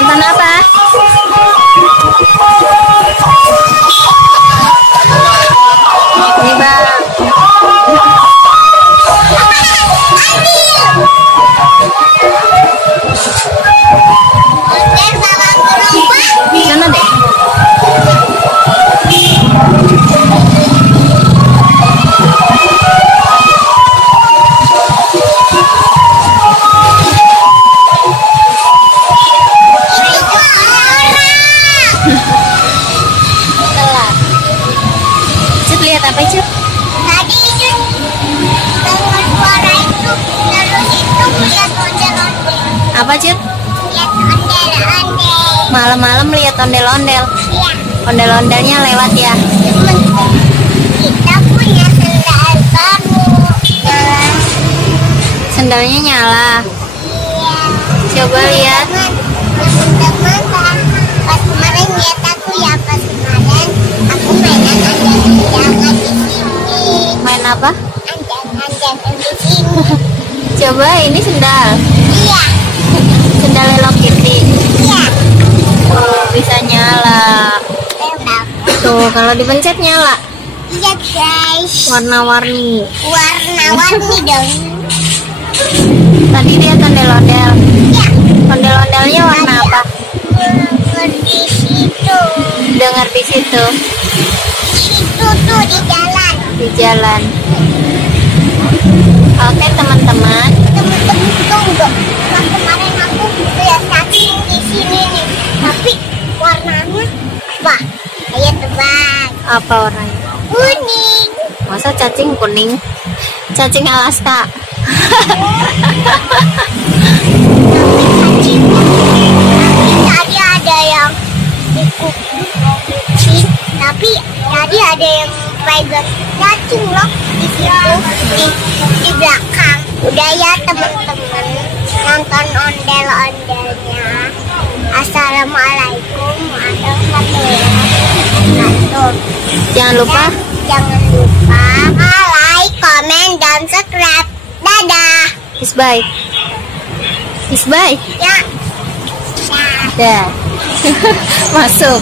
Nonton apa? Ini bang. Sana deh. Lihat apa Cuk? Tadi Cuk dengar suara itu, terus itu lihat ondel-ondel. Apa Cuk? Lihat ondel-ondel. Malam-malam lihat ondel-ondel. Iya. Ondel-ondelnya lewat ya. Kita punya sendal baru. Sendalnya nyala. Iya. Coba lihat. Teman-teman, pas kemarin lihat aku ya, pas kemarin aku mainan anjang-anjangan di sini. Main apa? Anjang-anjangan di sini. Coba ini sendal. Iya. Sendal Hello Kitty. Iya. Oh, bisa nyala. Tembak. Tuh, kalau dipencet nyala. Iya guys. Warna-warni. Warna-warni dong. Tadi lihat ondel-ondel. Iya. Ondel-ondelnya warna apa? Di situ. Dengar di situ. Itu tuh di jalan. Di jalan. Oke teman-teman. Temen-temen tunggu. Pas kemarin aku lihat cacing di sini nih. Tapi warnanya apa? Ayo tebak. Apa warnanya? Kuning. Masa cacing kuning? Cacing Alaska. Tadi ada yang dikucing, tapi tadi ada yang pegang cacing loh di situ di belakang. Udah ya teman-teman, nonton ondel-ondelnya. Assalamualaikum warahmatullahi wabarakatuh. Jangan lupa. Jangan lupa like, komen, dan subscribe. Dadah. Kiss bye. Kiss bye. Ya. Dah. Masuk.